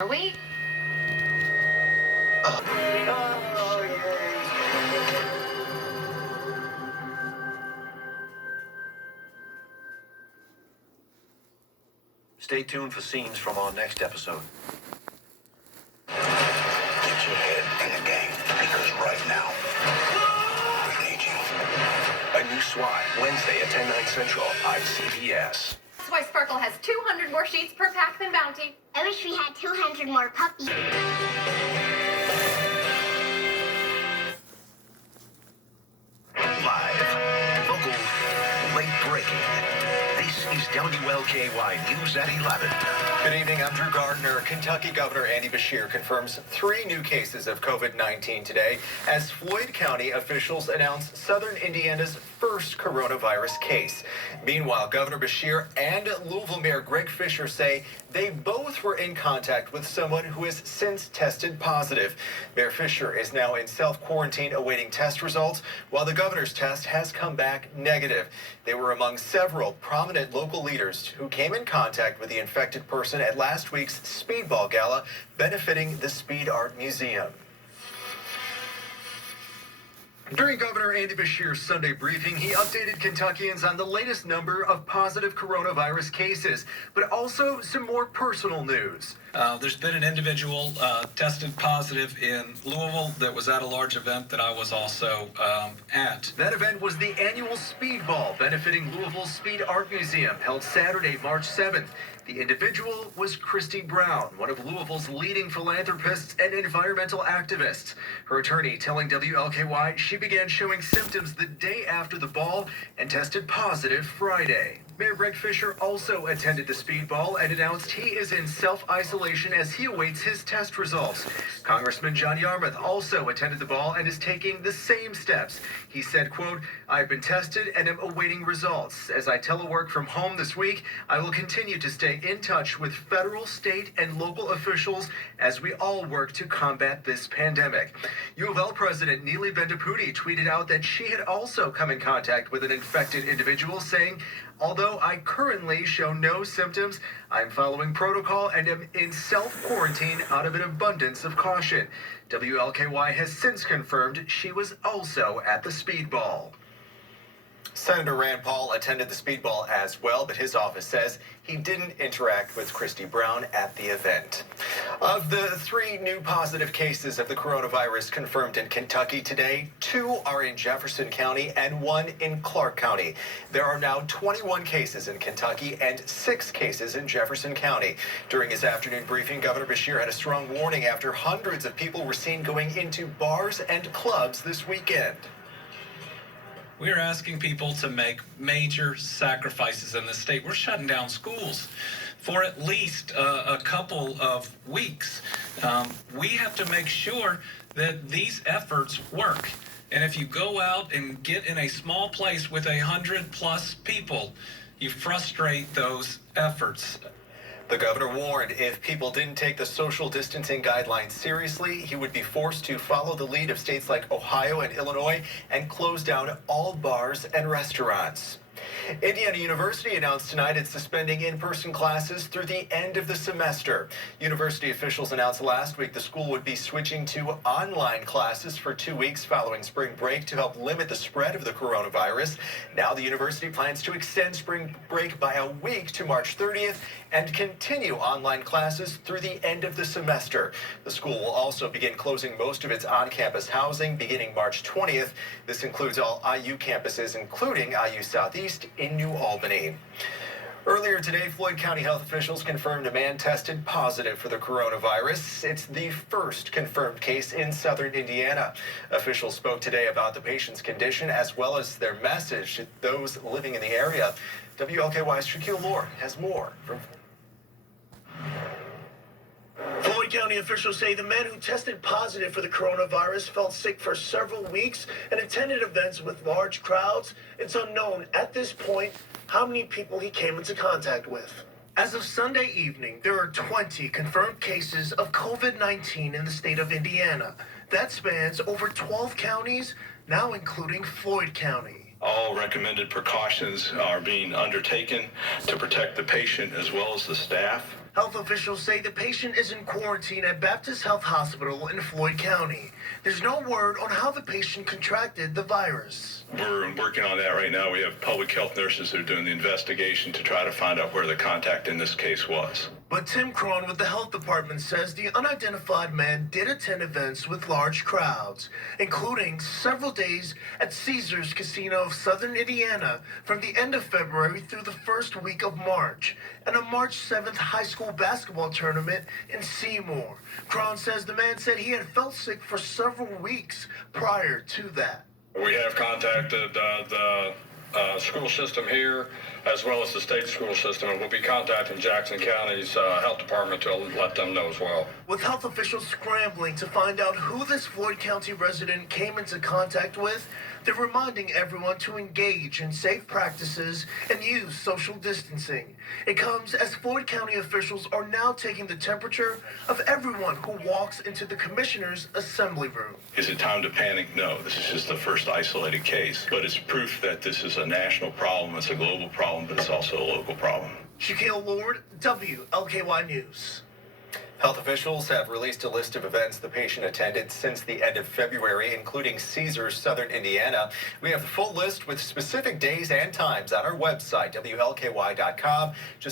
Are we? Oh, yay. Stay tuned for scenes from our next episode. Get your head in the game, because right now, we need you. A new SWAT, Wednesday at 10, 9 Central on CBS. That's why Sparkle has 200 more sheets per pack than Bounty. I wish we had 200 more puppies. Live, local, late breaking. This is WLKY News at 11. Good evening, I'm Drew Gardner. Kentucky Governor Andy Beshear confirms 3 new cases of COVID-19 today as Floyd County officials announce southern Indiana's first coronavirus case. Meanwhile, Governor Beshear and Louisville Mayor Greg Fisher say they both were in contact with someone who has since tested positive. Mayor Fisher is now in self-quarantine awaiting test results, while the governor's test has come back negative. They were among several prominent local leaders who came in contact with the infected person at last week's Speedball Gala benefiting the Speed Art Museum. During Governor Andy Beshear's Sunday briefing, he updated Kentuckians on the latest number of positive coronavirus cases, but also some more personal news. There's been an individual tested positive in Louisville that was at a large event that I was also at. That event was the annual Speedball benefiting Louisville's Speed Art Museum, held Saturday, March 7th. The individual was Christy Brown, one of Louisville's leading philanthropists and environmental activists. Her attorney telling WLKY she began showing symptoms the day after the ball and tested positive Friday. Mayor Greg Fisher also attended the Speedball and announced he is in self-isolation as he awaits his test results. Congressman John Yarmuth also attended the ball and is taking the same steps. He said, quote, "I've been tested and am awaiting results. As I telework from home this week, I will continue to stay in touch with federal, state, and local officials as we all work to combat this pandemic." U of L President Neeli Bendapudi tweeted out that she had also come in contact with an infected individual, saying, "Although I currently show no symptoms, I'm following protocol and am in self-quarantine out of an abundance of caution." WLKY has since confirmed she was also at the Speedball. Senator Rand Paul attended the Speedball as well, but his office says he didn't interact with Christy Brown at the event. Of the 3 new positive cases of the coronavirus confirmed in Kentucky today, 2 are in Jefferson County and 1 in Clark County. There are now 21 cases in Kentucky and 6 cases in Jefferson County. During his afternoon briefing, Governor Beshear had a strong warning after hundreds of people were seen going into bars and clubs this weekend. We are asking people to make major sacrifices in this state. We're shutting down schools for at least a couple of weeks. We have to make sure that these efforts work. And if you go out and get in a small place with 100+ people, you frustrate those efforts. The governor warned if people didn't take the social distancing guidelines seriously, he would be forced to follow the lead of states like Ohio and Illinois and close down all bars and restaurants. Indiana University announced tonight it's suspending in-person classes through the end of the semester. University officials announced last week the school would be switching to online classes for 2 weeks following spring break to help limit the spread of the coronavirus. Now the university plans to extend spring break by a week to March 30th and continue online classes through the end of the semester. The school will also begin closing most of its on-campus housing beginning March 20th. This includes all IU campuses, including IU Southeast in New Albany. Earlier today, Floyd County health officials confirmed a man tested positive for the coronavirus. It's the first confirmed case in southern Indiana. Officials spoke today about the patient's condition as well as their message to those living in the area. WLKY's Shaquille Lord has more from Floyd County officials say the man who tested positive for the coronavirus felt sick for several weeks and attended events with large crowds. It's unknown at this point how many people he came into contact with. As of Sunday evening, there are 20 confirmed cases of COVID-19 in the state of Indiana. That spans over 12 counties, now including Floyd County. All recommended precautions are being undertaken to protect the patient as well as the staff. Health officials say the patient is in quarantine at Baptist Health Hospital in Floyd County. There's no word on how the patient contracted the virus. We're working on that right now. We have public health nurses that are doing the investigation to try to find out where the contact in this case was. But Tim Crone with the health department says the unidentified man did attend events with large crowds, including several days at Caesars Casino of Southern Indiana from the end of February through the first week of March, and a March 7th high school basketball tournament in Seymour. Crone says the man said he had felt sick for several weeks prior to that. We have contacted the school system here as well as the state school system, and we'll be contacting Jackson County's health department to let them know as well. With health officials scrambling to find out who this Floyd County resident came into contact with, they're reminding everyone to engage in safe practices and use social distancing. It comes as Floyd County officials are now taking the temperature of everyone who walks into the commissioner's assembly room. Is it time to panic? No, this is just the first isolated case, but it's proof that this is a national problem, it's a global problem, but it's also a local problem. Shaquille Lord, WLKY News. Health officials have released a list of events the patient attended since the end of February, including Caesars, Southern Indiana. We have the full list with specific days and times on our website, WLKY.com. Just